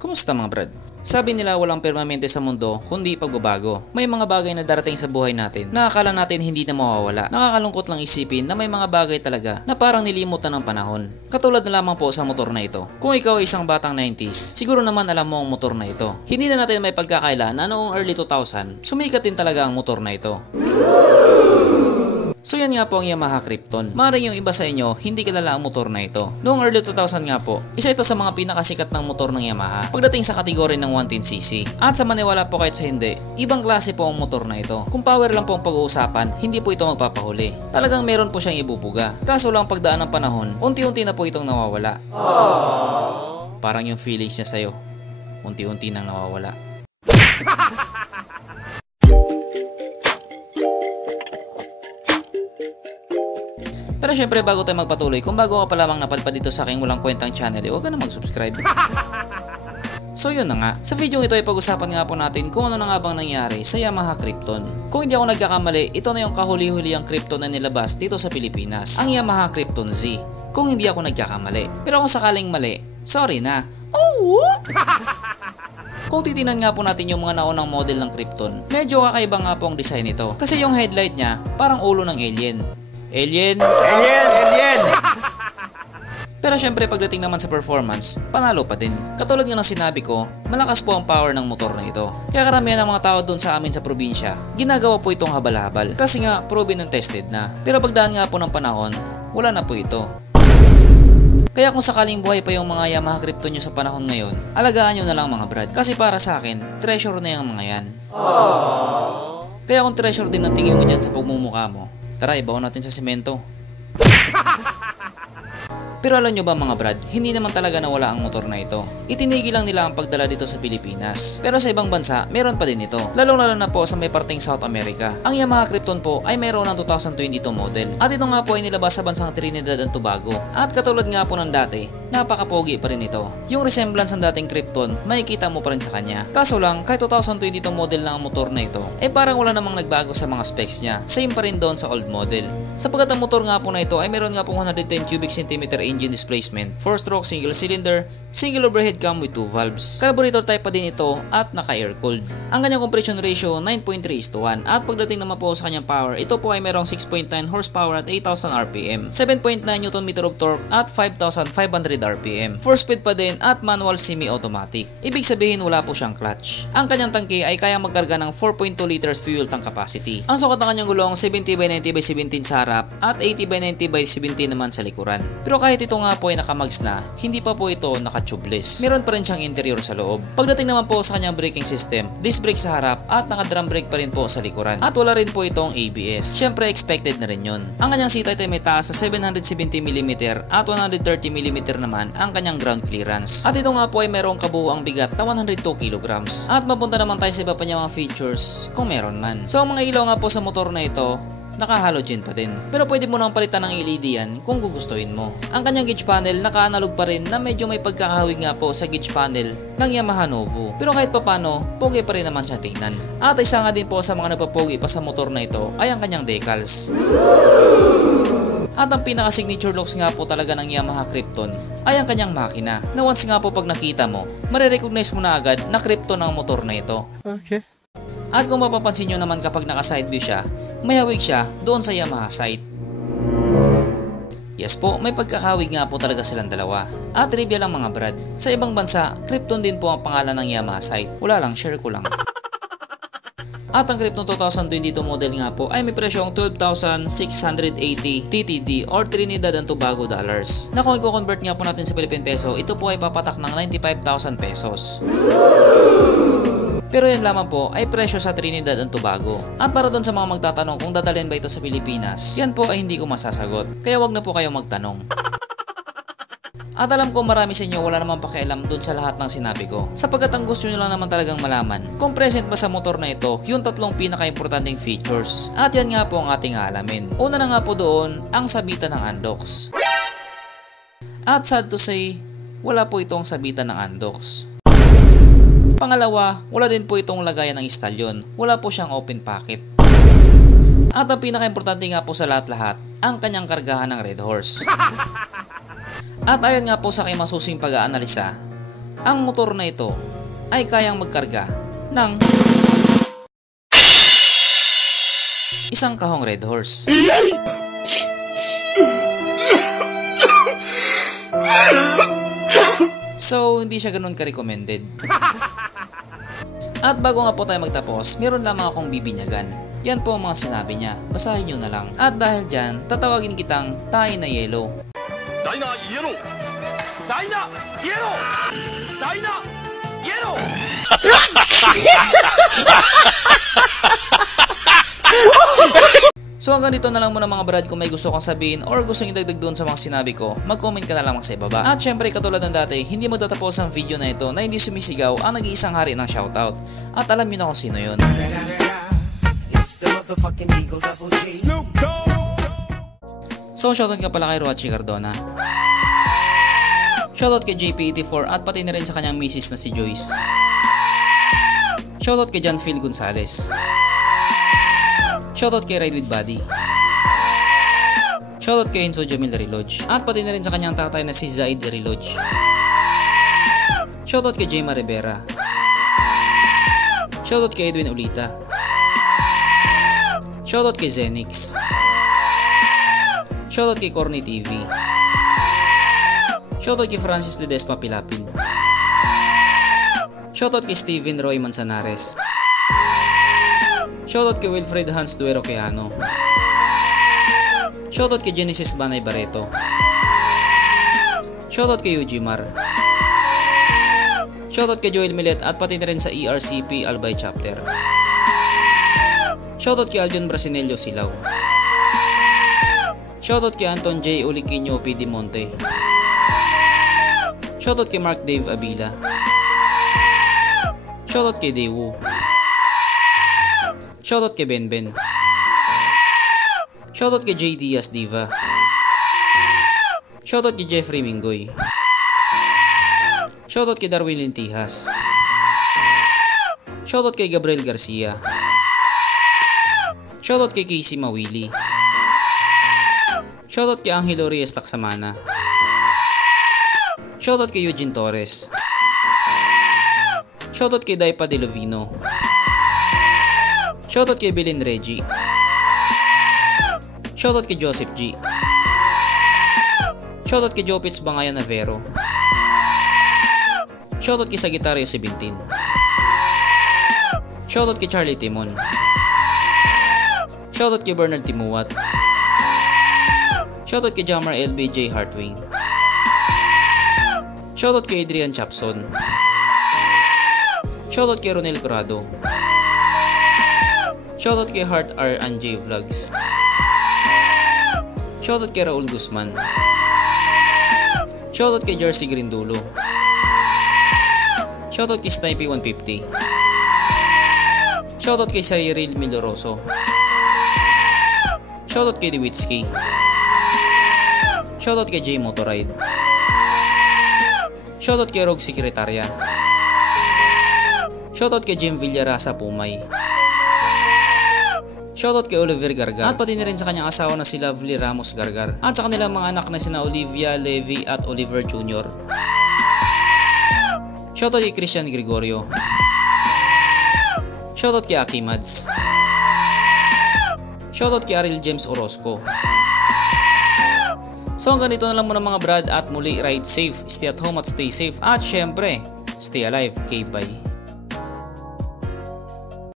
Kumusta mga brad? Sabi nila walang permanente sa mundo kundi pagbabago. May mga bagay na darating sa buhay natin na akala natin hindi na mawawala. Nakakalungkot lang isipin na may mga bagay talaga na parang nilimutan ng panahon. Katulad na lamang po sa motor na ito. Kung ikaw ay isang batang 90s, siguro naman alam mo ang motor na ito. Hindi na natin may pagkakaila na noong early 2000, sumikat din talaga ang motor na ito. So yan nga po ang Yamaha Krypton. Maaaring yung iba sa inyo, hindi kilala ang motor na ito. Noong early 2000 nga po, isa ito sa mga pinakasikat ng motor ng Yamaha pagdating sa kategory ng 110cc. At sa maniwala po kahit sa hindi, ibang klase po ang motor na ito. Kung power lang po ang pag-uusapan, hindi po ito magpapahuli. Talagang meron po siyang ibubuga. Kaso lang pagdaan ng panahon, unti-unti na po itong nawawala. Parang yung feelings niya sa'yo, unti-unti nang nawawala. Pero syempre bago tayo magpatuloy, kung bago ka pa lamang napadpad dito sa aking walang kwentang channel, huwag ka na mag-subscribe. So yun na nga, sa video ito ay pag-usapan nga po natin kung ano na nga bang nangyari sa Yamaha Krypton. Kung hindi ako nagkakamali, ito na yung kahuli-huli ang Krypton na nilabas dito sa Pilipinas, ang Yamaha Krypton Z. Kung hindi ako nagkakamali. Pero kung sakaling mali, sorry na. Kung titinan nga po natin yung mga naunang model ng Krypton, medyo kakaiba nga po ang design nito. Kasi yung headlight niya, parang ulo ng alien. Alien! Pero syempre pagdating naman sa performance, panalo pa din. Katulad nga ng sinabi ko, malakas po ang power ng motor na ito. Kaya karamihan ng mga tao doon sa amin sa probinsya, ginagawa po itong habal-habal. Kasi nga, proven and tested na. Pero pagdaan nga po ng panahon, wala na po ito. Kaya kung sakaling buhay pa yung mga Yamaha Krypton nyo sa panahon ngayon, alagaan nyo na lang mga brad. Kasi para sa akin, treasure na yung mga yan. Kaya kung treasure din ang tingin mo dyan sa pagmumukha mo, tara, ibaon natin sa semento. Pero alam nyo ba mga brad, hindi naman talaga nawala ang motor na ito. Itinigil lang nila ang pagdala dito sa Pilipinas. Pero sa ibang bansa, meron pa din ito. Lalong-lalo na po sa may parting South America. Ang Yamaha Krypton po ay mayroon ng 2022 model. At ito nga po ay nilabas sa bansang Trinidad and Tobago. At katulad nga po ng dati, napakapogi pa rin ito. Yung resemblance ng dating Krypton, makikita mo pa rin sa kanya. Kaso lang, kahit 2022 model lang ang motor na ito, parang wala namang nagbago sa mga specs niya. Same pa rin doon sa old model. Sapagkat ang motor nga po na ito ay meron nga po 110 cubic centimeter engine displacement, 4-stroke single cylinder, single overhead cam with 2 valves. Carburetor type pa din ito at naka-air cooled. Ang kanyang compression ratio 9.3:1 at pagdating naman po sa kanyang power, ito po ay merong 6.9 horsepower at 8,000 RPM, 7.9 Nm of torque at 5,500 RPM. 4-speed pa din at manual semi-automatic. Ibig sabihin wala po siyang clutch. Ang kanyang tangke ay kaya magkarga ng 4.2 liters fuel tank capacity. Ang sukat ng kanyang gulong 70x90x17 sa harap at 80x90x17 naman sa likuran. Pero kahit ito nga po ay nakamags na, hindi pa po ito naka-tubeless. Meron pa rin siyang interior sa loob. Pagdating naman po sa kanyang braking system, disc brake sa harap at naka-drum brake pa rin po sa likuran. At wala rin po itong ABS. Syempre expected na rin yun. Ang kanyang seat height ay may taas sa 770mm at 130mm naman ang kanyang ground clearance. At ito nga po ay merong kabuuang bigat na 102 kg. At mapunta naman tayo sa iba pa niya mga features kung meron man. So ang mga ilaw nga po sa motor na ito, naka-halogen pa din. Pero pwede mo nang palitan ng LED yan kung gugustuhin mo. Ang kanyang gauge panel naka-analog pa rin na medyo may pagkakahawig nga po sa gauge panel ng Yamaha Novo. Pero kahit papano, pogi pa rin naman siya tingnan. At isa nga din po sa mga nagpapogi pa sa motor na ito ay ang kanyang decals. At ang pinaka-signature looks nga po talaga ng Yamaha Krypton ay ang kanyang makina. Na once nga po pag nakita mo, marirecognize mo na agad na Krypton ang motor na ito. Okay. At kung mapapansin nyo naman kapag naka-side view siya, may hawig siya doon sa Yamaha side. Yes po, may pagkakahawig nga po talaga silang dalawa. At trivia lang mga brad, sa ibang bansa, Krypton din po ang pangalan ng Yamaha side. Wala lang, share ko lang. At ang Krypton 2022 model nga po ay may presyong 12,680 TTD or Trinidad and Tobago dollars. Na kung i-convert nga po natin sa Philippine peso, ito po ay papatak ng 95,000 pesos. Pero yan lamang po ay presyo sa Trinidad and Tobago. At para doon sa mga magtatanong kung dadalhin ba ito sa Pilipinas, yan po ay hindi ko masasagot. Kaya wag na po kayo magtanong. At alam ko marami sa inyo wala namang pakialam doon sa lahat ng sinabi ko. Sapagkat ang gusto nyo lang naman talagang malaman kung present ba sa motor na ito yung tatlong pinaka-importanting features. At yan nga po ang ating aalamin. Una na nga po doon ang sabitan ng undox. At sad to say, wala po itong sabitan ng undox. Pangalawa, wala din po itong lagayan ng istalyon. Wala po siyang open pocket. At ang pinaka-importante nga po sa lahat-lahat, ang kanyang kargahan ng Red Horse. At ayon nga po sa aking masusing pag-aanalisa, Ang motor na ito ay kayang magkarga ng isang kahong Red Horse. So, hindi siya ganun ka-recommended. At bago nga po tayo magtapos, meron lamang akong bibinyagan. Yan po ang mga sinabi niya. Basahin nyo na lang. At dahil dyan, tatawagin kitang Tay na Yellow. Tay na Yellow! Tay na Yellow! Tay na Yellow! So hanggang dito na lang muna mga brad. Kung may gusto kang sabihin or gusto nyo idagdag doon sa mga sinabi ko, mag-comment ka na lamang sa ibaba. At syempre katulad ng dati, hindi magtatapos ang video na ito na hindi sumisigaw ang nag-iisang hari ng shoutout. At alam nyo na kung sino yun. So shoutout nga pala kay Roachi Cardona. Shoutout kay JP84 at pati na rin sa kanyang misis na si Joyce. Shoutout kay John Phil Gonzalez. Shoutout kay Ride with Buddy. Shoutout kay Enzo Jamil Rilodge. At pati na rin sa kanyang tatay na si Zaid Rilodge. Shoutout kay Jema Rivera. Shoutout kay Edwin Ulita. Shoutout kay Zenix. Shoutout kay Corny TV. Shoutout kay Francis Ledesma Pilapil. Shoutout kay Steven Roy Manzanares. Shoutout kay Wilfred Hans Duero Queano. Shoutout kay Genesis Banay Barreto. Shoutout kay Ujimar. Shoutout kay Joel Milet at pati na rin sa ERCP Albay Chapter. Shoutout kay Aljon Brasinello Silaw. Shoutout kay Anton J. Uliquinho P. Monte. Shoutout kay Mark Dave Abila. Shoutout kay Dewu. Shoutout kay Benben. Shoutout kay J. Diaz Diva. Shoutout kay Jeffrey Mingoy. Shoutout kay Darwin Lintihas. Shoutout kay Gabriel Garcia. Shoutout kay Casey Mawili. Shoutout kay Angelo Reyes Laksamana. Shoutout kay Eugene Torres. Shoutout kay Daipa Delovino. Shoutout kay Belen Reggie. Shoutout kay Joseph G. Shoutout kay Jopits Bangayan Navero. Shoutout kay Sagittario 17. Shoutout kay Charlie Timon. Shoutout kay Bernard Timuat. Shoutout kay Jamar LBJ Hartwing. Shoutout kay Adrian Chapson. Shoutout kay Ronel Corrado. Shoutout kay Heart R. Anjay Vlogs. Shoutout kay Raul Guzman. Shoutout kay Jersey Grindulo. Shoutout kay Snipey 150. Shoutout kay Cyril Miloroso. Shoutout kay Dewitsky. Shoutout kay J Motorride. Shoutout kay Rogue Secretaria. Shoutout kay Jim Villarasa Pumay. Shoutout kay Oliver Gargar at pati na rin sa kanyang asawa na si Lovely Ramos Gargar at sa kanilang mga anak na sina Olivia, Levi at Oliver Jr. Shoutout kay Christian Gregorio. Shoutout kay Aki Mads. Shoutout kay Ariel James Orozco. So hanggang dito na lang muna mga brad at muli ride safe, stay at home at stay safe at syempre, stay alive, okay bye.